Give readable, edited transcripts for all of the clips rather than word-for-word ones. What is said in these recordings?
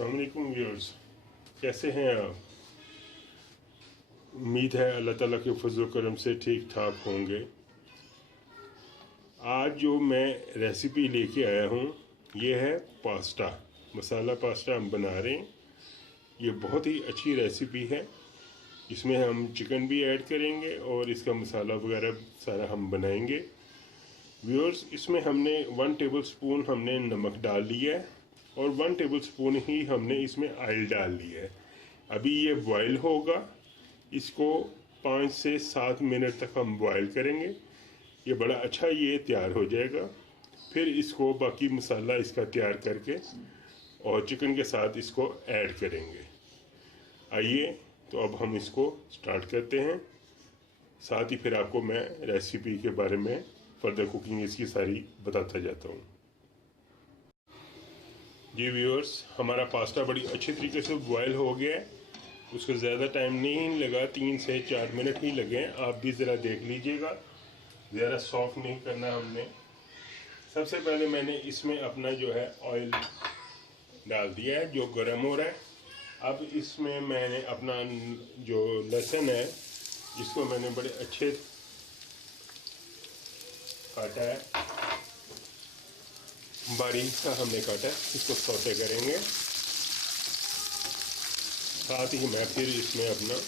अस्सलाम वालेकुम व्यूअर्स, कैसे हैं आप? उम्मीद है अल्लाह ताला के फजल करम से ठीक ठाक होंगे। आज जो मैं रेसिपी लेके आया हूँ ये है पास्ता, मसाला पास्ता हम बना रहे हैं। ये बहुत ही अच्छी रेसिपी है। इसमें हम चिकन भी ऐड करेंगे और इसका मसाला वगैरह सारा हम बनाएंगे। व्यूअर्स, इसमें हमने 1 टेबलस्पून हमने नमक डाल लिया है और 1 टेबलस्पून ही हमने इसमें ऑयल डाल लिया है। अभी ये बॉयल होगा, इसको 5 से 7 मिनट तक हम बॉयल करेंगे। ये बड़ा अच्छा ये तैयार हो जाएगा। फिर इसको बाकी मसाला इसका तैयार करके और चिकन के साथ इसको ऐड करेंगे। आइए तो अब हम इसको स्टार्ट करते हैं। साथ ही फिर आपको मैं रेसिपी के बारे में फर्दर कुकिंग इसकी सारी बताता जाता हूँ। जी व्यूअर्स, हमारा पास्ता बड़ी अच्छी तरीके से बॉयल हो गया है। उसको ज़्यादा टाइम नहीं लगा, 3 से 4 मिनट ही लगे हैं। आप भी ज़रा देख लीजिएगा, ज़्यादा सॉफ्ट नहीं करना हमने। सबसे पहले मैंने इसमें अपना जो है ऑयल डाल दिया है जो गर्म हो रहा है। अब इसमें मैंने अपना जो लहसुन है इसको मैंने बड़े अच्छे काटा है, बारीक सा हमने काटा है। इसको सौते करेंगे। साथ ही मैं फिर इसमें अपना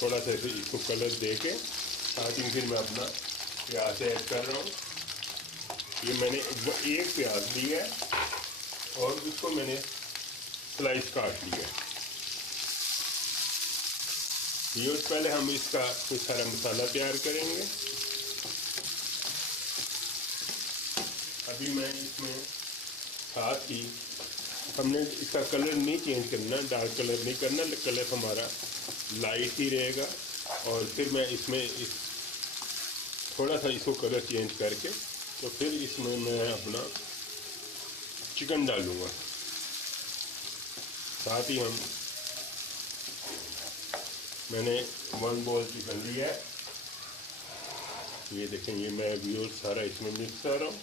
थोड़ा सा इसको कलर दे के साथ ही फिर मैं अपना प्याज ऐड कर रहा हूँ। ये मैंने एक प्याज लिया है और उसको मैंने स्लाइस काट लिया है। ये पहले हम इसका कुछ सारा मसाला तैयार करेंगे। अभी मैं इसमें साथ ही हमने इसका कलर नहीं चेंज करना, डार्क कलर नहीं करना, कलर हमारा लाइट ही रहेगा। और फिर मैं इसमें थोड़ा सा इसको कलर चेंज करके तो फिर इसमें मैं अपना चिकन डालूँगा। साथ ही मैंने 1 बॉल चिकन लिया है। ये देखें, ये मैं भी सारा इसमें मिक्स कर रहा हूँ।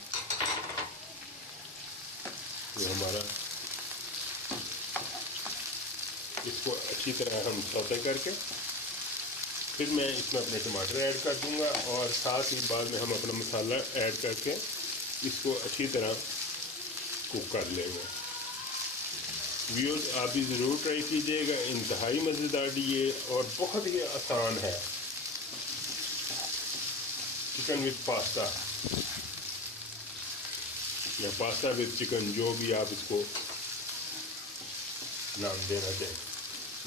ये हमारा इसको अच्छी तरह हम सौते करके फिर मैं इसमें अपने टमाटर ऐड कर दूंगा और साथ ही बाद में हम अपना मसाला ऐड करके इसको अच्छी तरह कुक कर लेंगे। व्यूअर्स, आप भी ज़रूर ट्राई कीजिएगा। इंतहाई मज़ेदार ये और बहुत ही आसान है चिकन विद पास्ता या पास्ता विद चिकन, जो भी आप इसको नाम देना चाहें।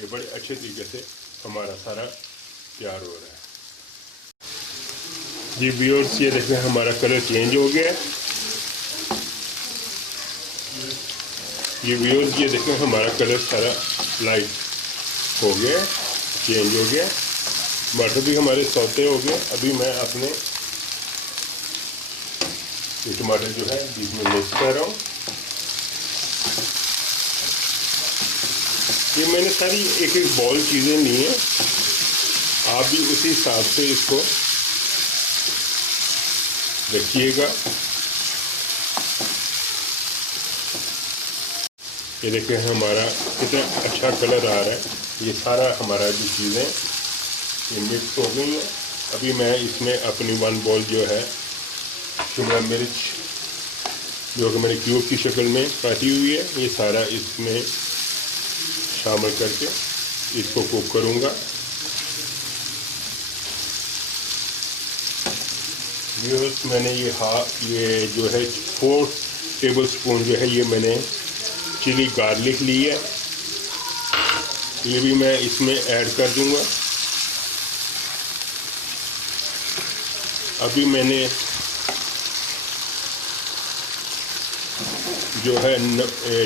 ये बड़े अच्छे तरीके से हमारा सारा तैयार हो रहा है। जी व्यूअर्स, ये देखें हमारा कलर चेंज हो गया है। ये व्यूअर्स, ये देखें हमारा कलर सारा लाइट हो गया, चेंज हो गया। टमाटर भी हमारे सौते हो गए। अभी मैं अपने ये टमाटर जो है इसमें मिक्स कर रहा हूँ। ये मैंने सारी एक बॉल चीज़ें ली हैं, आप भी उसी हिसाब से इसको रखिएगा। ये देखिए हमारा कितना अच्छा कलर आ रहा है। ये सारा हमारा जो चीज़ें ये मिक्स हो गई हैं। अभी मैं इसमें अपनी 1 बॉल जो है शिमला मिर्च जो कि मैंने क्यूब की शक्ल में काटी हुई है, ये सारा इसमें शामिल करके इसको कुक करूँगा। व्यूअर्स, मैंने ये जो है 4 टेबलस्पून जो है ये मैंने चिली गार्लिक ली है। ये भी मैं इसमें ऐड कर दूँगा। अभी मैंने जो है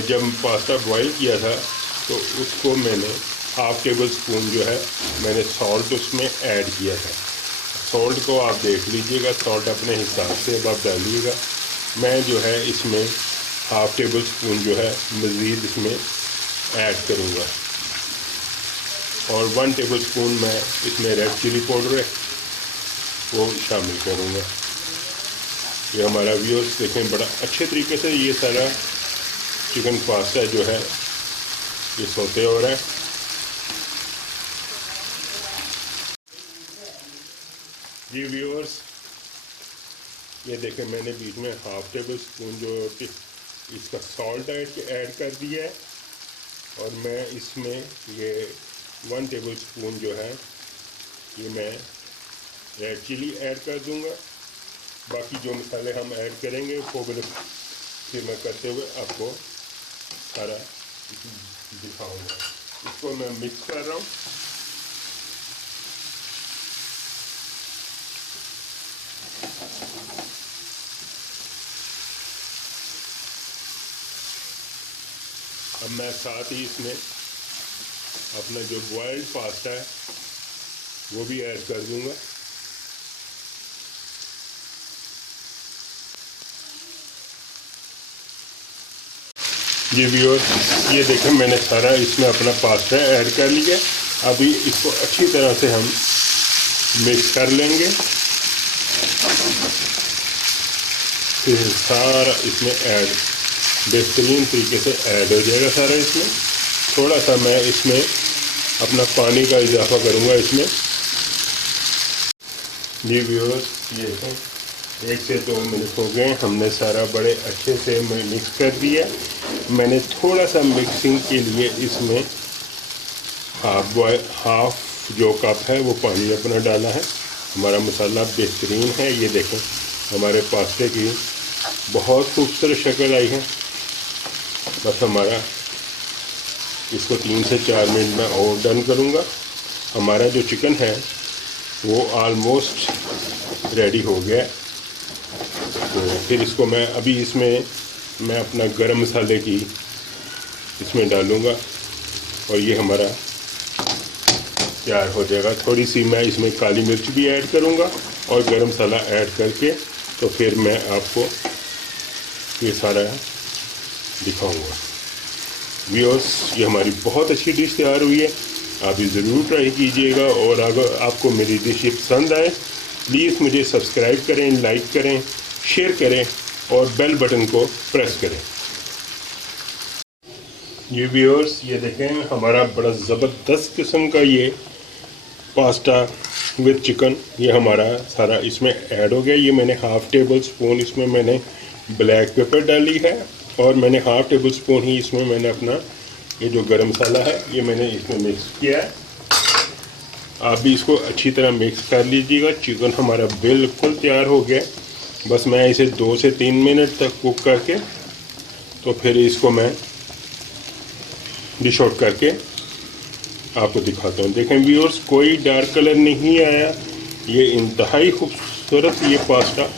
जब पास्ता बॉईल किया था तो उसको मैंने 1/2 टेबलस्पून जो है मैंने सॉल्ट उसमें ऐड किया था। सॉल्ट को आप देख लीजिएगा, सॉल्ट अपने हिसाब से अब आप डालिएगा। मैं जो है इसमें 1/2 टेबलस्पून जो है मज़ीद इसमें ऐड करूँगा और 1 टेबलस्पून मैं इसमें रेड चिली पाउडर है वो शामिल करूँगा। ये हमारा व्यूअर्स देखें बड़ा अच्छे तरीके से ये सारा चिकन पास्ता जो है ये सौते हो रहा है। जी व्यूअर्स, ये देखें मैंने बीच में हाफ टेबल स्पून जो इसका सॉल्ट ऐड कर दिया है, और मैं इसमें ये 1 टेबल स्पून जो है ये मैं रेड चिली ऐड कर दूंगा। बाकी जो मसाले हम ऐड करेंगे वो फिर मैं करते हुए आपको सारा दिखाऊंगा। इसको मैं मिक्स कर रहा हूँ। अब मैं साथ ही इसमें अपना जो बॉइल्ड पास्ता है वो भी ऐड कर दूंगा। ये व्यूअर्स, ये देखें मैंने सारा इसमें अपना पास्ता ऐड कर लिया। अभी इसको अच्छी तरह से हम मिक्स कर लेंगे। फिर सारा इसमें ऐड बेहतरीन तरीके से ऐड हो जाएगा सारा। इसमें थोड़ा सा मैं इसमें अपना पानी का इजाफा करूँगा इसमें। जी व्यूअर्स, ये देखें 1 से 2 मिनट हो गए, हमने सारा बड़े अच्छे से मिक्स कर दिया। मैंने थोड़ा सा मिक्सिंग के लिए इसमें हाफ जो कप है वो पानी अपना डाला है। हमारा मसाला बेहतरीन है। ये देखें हमारे पास्ते की बहुत खूबसूरत शक्ल आई है। बस हमारा इसको 3 से 4 मिनट में और डन करूँगा। हमारा जो चिकन है वो ऑलमोस्ट रेडी हो गया। तो फिर इसको मैं अभी इसमें मैं अपना गरम मसाले की इसमें डालूँगा और ये हमारा तैयार हो जाएगा। थोड़ी सी मैं इसमें काली मिर्च भी ऐड करूँगा और गरम मसाला ऐड करके तो फिर मैं आपको ये सारा दिखाऊंगा। व्यूअर्स, ये हमारी बहुत अच्छी डिश तैयार हुई है। आप भी ज़रूर ट्राई कीजिएगा, और अगर आपको मेरी डिश पसंद आए प्लीज़ मुझे सब्सक्राइब करें, लाइक करें, शेयर करें और बेल बटन को प्रेस करें। ये व्यूअर्स, ये देखें हमारा बड़ा ज़बरदस्त किस्म का ये पास्ता विद चिकन ये हमारा सारा इसमें ऐड हो गया। ये मैंने हाफ टेबल स्पून इसमें मैंने ब्लैक पेपर डाली है, और मैंने हाफ टेबल स्पून ही इसमें मैंने अपना ये जो गरम मसाला है ये मैंने इसमें मिक्स किया है। आप भी इसको अच्छी तरह मिक्स कर लीजिएगा। चिकन हमारा बिल्कुल तैयार हो गया। बस मैं इसे 2 से 3 मिनट तक कुक करके तो फिर इसको मैं डिश आउट करके आपको दिखाता हूँ। देखें व्यूअर्स, कोई डार्क कलर नहीं आया। ये इंतहाई खूबसूरत ये पास्ता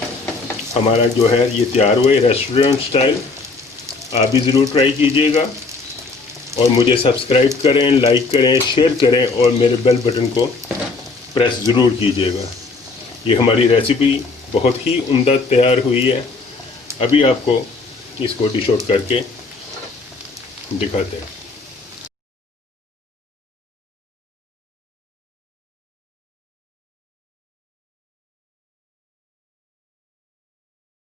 हमारा जो है ये तैयार हुआ है रेस्टोरेंट स्टाइल। आप भी ज़रूर ट्राई कीजिएगा, और मुझे सब्सक्राइब करें, लाइक करें, शेयर करें और मेरे बेल बटन को प्रेस ज़रूर कीजिएगा। ये हमारी रेसिपी बहुत ही उम्दा तैयार हुई है। अभी आपको इसको डिश आउट करके दिखाते हैं।